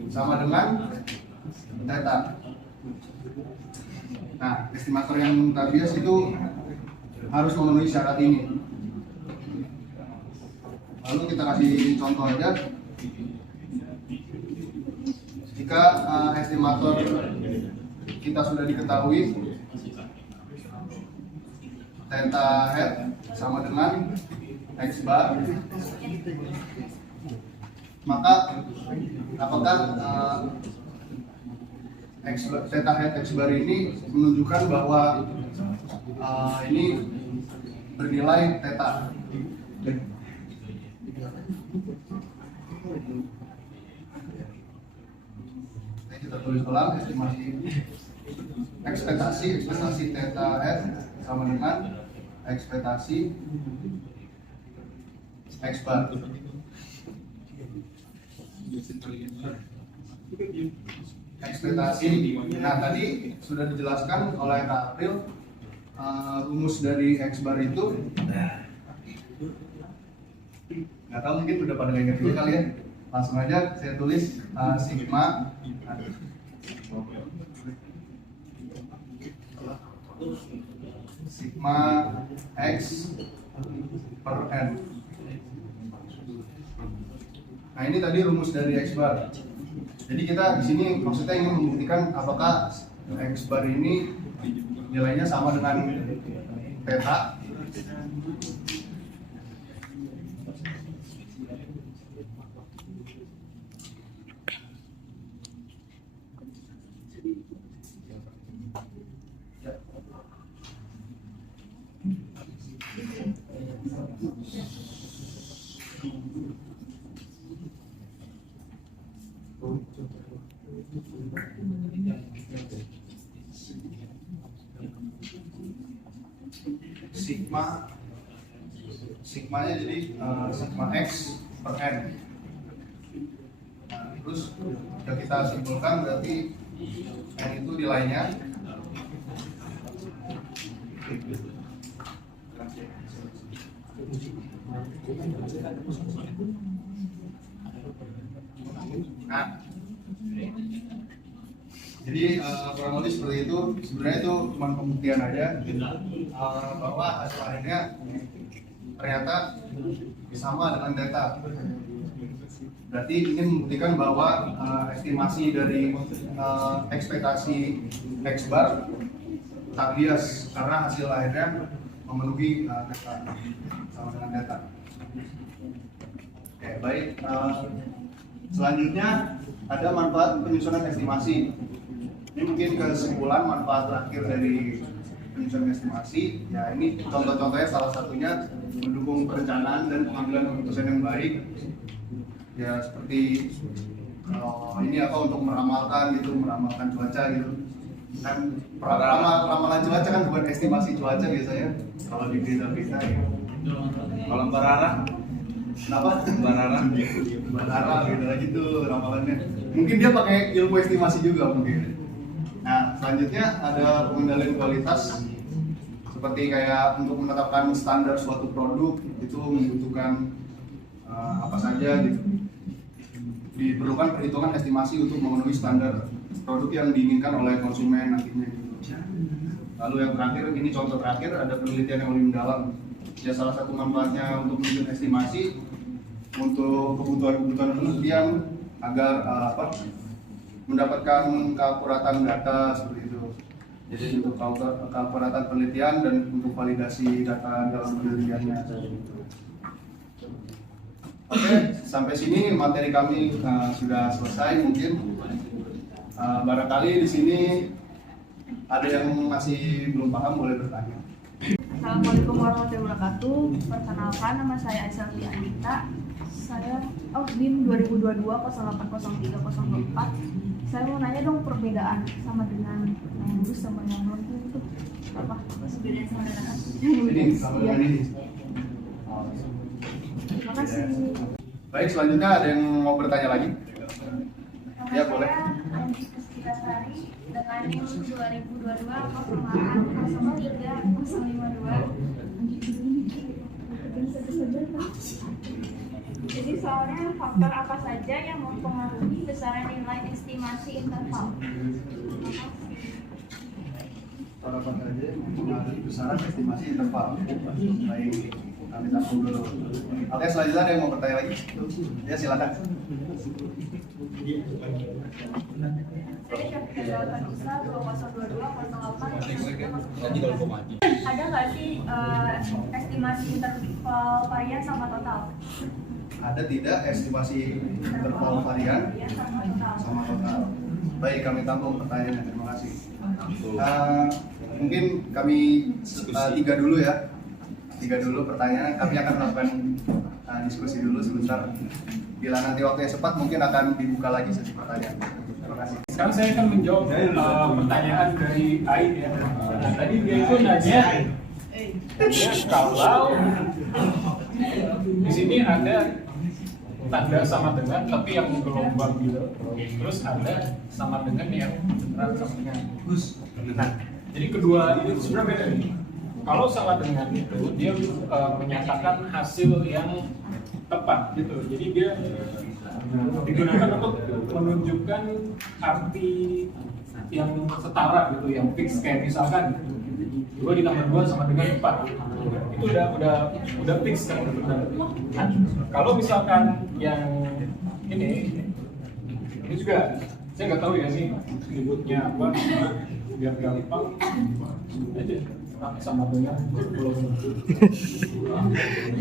sama dengan theta. Nah, estimator yang tak bias itu harus memenuhi syarat ini. Lalu kita kasih contoh aja. Jika estimator kita sudah diketahui theta head sama dengan X bar, maka apakah theta head X bar ini menunjukkan bahwa ini bernilai theta? Kita tulis ulang ekspektasi theta head sama dengan ekspektasi X bar. Ekspektasi. Nah, tadi sudah dijelaskan oleh Kak April rumus dari X bar itu. Nggak tahu, mungkin udah pada ingat dulu kali ya. Langsung aja saya tulis sigma X per N. Nah, ini tadi rumus dari X bar. Jadi kita di sini maksudnya ingin membuktikan apakah X bar ini nilainya sama dengan theta. Sigmanya jadi sigma X per N. Nah, terus yang kita simpulkan berarti N itu nilainya jadi kurang lebih seperti itu. Sebenarnya itu cuma pembuktian aja bahwa hasil akhirnya ternyata sama dengan data. Berarti ini membuktikan bahwa estimasi dari ekspektasi X bar tak bias karena hasil akhirnya memenuhi data sama dengan data. Oke, baik. Selanjutnya ada manfaat penyusunan estimasi. Ini mungkin kesimpulan manfaat terakhir dari penyusunan estimasi. Ya, ini contoh-contohnya salah satunya mendukung perencanaan dan pengambilan keputusan yang baik. Ya, seperti ini untuk meramalkan cuaca gitu. Kan ramalan cuaca kan bukan estimasi cuaca biasanya kalau di berita-berita ya. Kalau Mbak Rara, Kenapa? Mbak Rara, beda lagi tuh ramalannya. Mungkin dia pakai ilmu estimasi juga mungkin. Nah, selanjutnya ada pengendalian kualitas. Seperti kayak untuk menetapkan standar suatu produk itu membutuhkan apa saja gitu. Diperlukan perhitungan estimasi untuk memenuhi standar produk yang diinginkan oleh konsumen nantinya gitu. Lalu yang terakhir, ini contoh terakhir, ada penelitian yang lebih mendalam. Ya, salah satu manfaatnya untuk menyusun estimasi untuk kebutuhan penelitian agar mendapatkan keakuratan data seperti itu. Jadi untuk keakuratan penelitian dan untuk validasi data dalam penelitiannya. Oke, sampai sini materi kami sudah selesai. Mungkin barangkali di sini ada yang masih belum paham, boleh bertanya. Assalamualaikum warahmatullahi wabarakatuh. Perkenalkan, nama saya Aisyah Andita. Saya BIM 2022 080304. Saya mau nanya dong perbedaan sama dengan yang lulus sama yang belum itu apa? Perbedaan sama dengan Ini sama dengan ini. Terima kasih. Baik, selanjutnya ada yang mau bertanya lagi? Ya, boleh. Kita Sari dengan NIM 2022 00352. Jadi soalnya faktor apa saja yang mempengaruhi besaran nilai estimasi interval? Para pekerja mempengaruhi besaran estimasi interval. Baik, kami tampung dulu. Oke, selanjutnya ada yang mau bertanya lagi? Ya, silakan. Ada nggak sih estimasi interval varian sama total? Ada tidak estimasi interval varian sama total? Baik, kami tampung pertanyaannya. Terima kasih. Mungkin kami tiga dulu ya. Tiga dulu pertanyaan. Kami akan melakukan diskusi dulu sebentar. Bila nanti waktunya sempat, mungkin akan dibuka lagi sesi pertanyaan. Terima kasih. Sekarang saya akan menjawab pertanyaan dari Aid ya. Tadi dia itu nanya kalau di sini ada tanda sama dengan tapi yang gelombang gitu. Terus ada sama dengan yang beneran sama dengan. Nah, jadi kedua itu sebenarnya beda nih. Kalau sama dengan itu dia menyatakan hasil yang tepat gitu. Jadi dia digunakan untuk menunjukkan arti yang setara gitu, yang fix, kayak misalkan 2 ditambah 2 sama dengan 4. Itu udah fix kan, udah benar. Nah, kalau misalkan yang ini Ini juga saya nggak tahu ya nih disebutnya apa, cuma biar gampang sebut aja sama dengan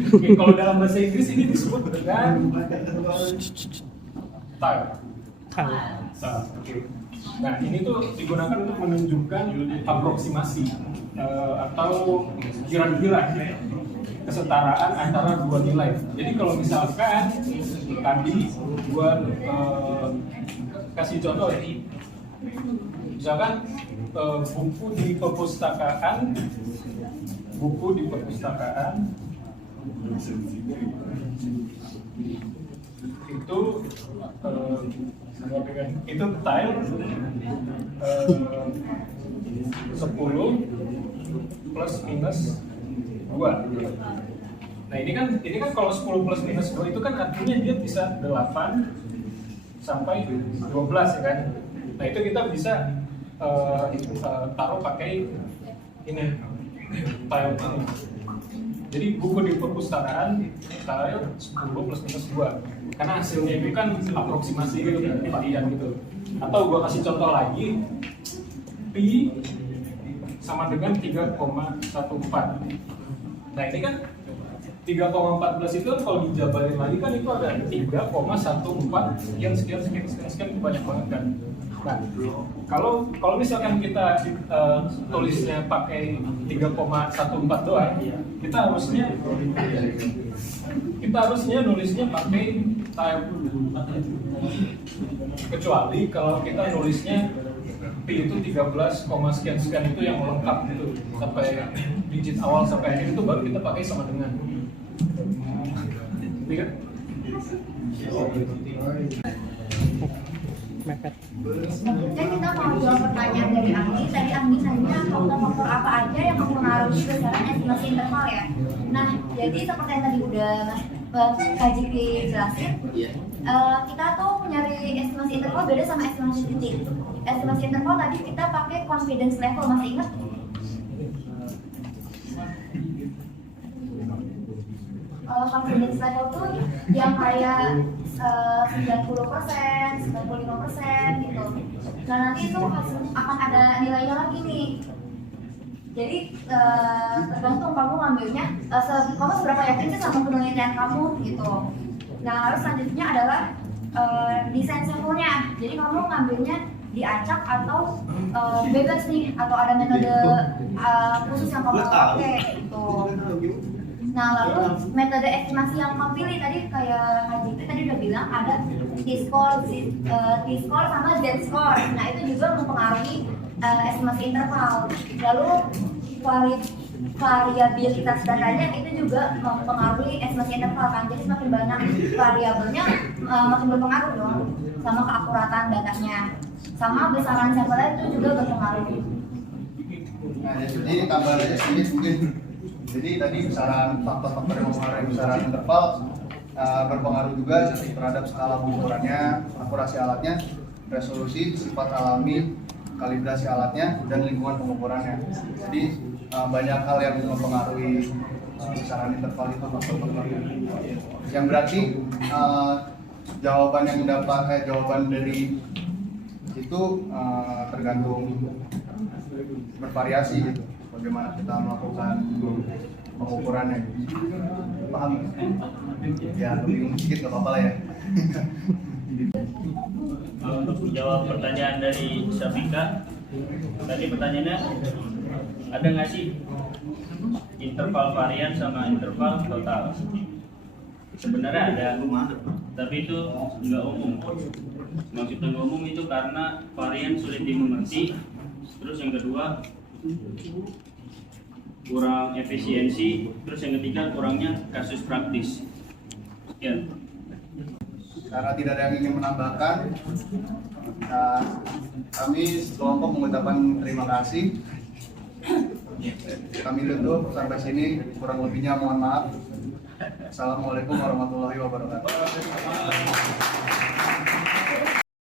Oke, kalau dalam bahasa Inggris ini disebut dengan tile. Oke. Nah, ini tuh digunakan untuk menunjukkan aproksimasi atau kira-kira kesetaraan antara dua nilai. Jadi kalau misalkan tadi gua kasih contoh ya, misalkan buku di perpustakaan itu tile 10 plus minus 2. Nah ini kan kalau 10 plus minus 2 itu kan artinya dia bisa 8 sampai 12 ya kan. Nah itu kita bisa taruh pakai ini tile ini. Jadi buku di perpustakaan tile 10 plus minus 2. Karena hasilnya itu kan aproksimasi gitu, varian gitu. Atau gua kasih contoh lagi, pi sama dengan 3,14. Nah ini kan 3,14 itu kalau dijabarin lagi kan itu ada 3,14 sekian itu banyak banget kan. Nah kalau misalkan kita tulisnya pakai 3,14 doang, kita harusnya nulisnya pakai type, kecuali kalau kita nulisnya P itu 13, sekian itu yang lengkap itu sampai digit awal sampai akhir itu baru kita pakai sama dengan. Kan? Selanjutnya kita mau jawab pertanyaan dari Anggi. Tadi Anggi nanya faktor-faktor apa aja yang mempengaruhi besaran estimasi interval ya. Nah, jadi seperti yang tadi udah Kak Jiki jelasin, kita tuh nyari estimasi interval beda sama estimasi titik. Estimasi interval tadi kita pakai confidence level, masih ingat? Confidence level tuh yang kayak 90%, 95% gitu. Nah nanti itu akan ada nilainya lagi nih. Jadi tergantung kamu ngambilnya, kamu seberapa yakin sih sama penelitian kamu gitu. Nah harus selanjutnya adalah desain sampelnya. Jadi kamu ngambilnya diacak atau bebas nih, atau ada metode khusus yang kamu pakai gitu. Nah lalu metode estimasi yang kamu pilih tadi kayak Kak Jiki tadi udah bilang ada T-score sama Z-score. Nah itu juga mempengaruhi estimasi interval. Lalu variabilitas datanya itu juga mempengaruhi estimasi interval kan. Jadi semakin banyak variabelnya makin berpengaruh dong sama keakuratan datanya. Sama besaran sampelnya itu juga berpengaruh. Nah jadi tambah aja sedikit mungkin. Jadi tadi besaran faktor-faktor yang mempengaruhi besaran interval berpengaruh juga terhadap skala pengukurannya, akurasi alatnya, resolusi, sifat alami, kalibrasi alatnya, dan lingkungan pengukurannya. Jadi banyak hal yang mempengaruhi besaran interval itu faktor-faktornya. Yang berarti jawaban yang dapat jawaban dari itu tergantung bervariasi gitu. Bagaimana kita melakukan pengukurannya, paham? Ya bingung sedikit nggak apa-apa lah ya. Untuk menjawab pertanyaan dari Syafika, tadi pertanyaannya ada nggak sih interval varian sama interval total? Sebenarnya ada, tapi itu nggak umum. Maksudnya nggak umum itu karena varian sulit dimengerti. Terus yang kedua kurang efisiensi, terus yang ketiga kurangnya kasus praktis. Sekian. Karena tidak ada yang ingin menambahkan, kami sekelompok mengucapkan terima kasih. Kami tutup sampai sini, kurang lebihnya mohon maaf. Assalamualaikum warahmatullahi wabarakatuh.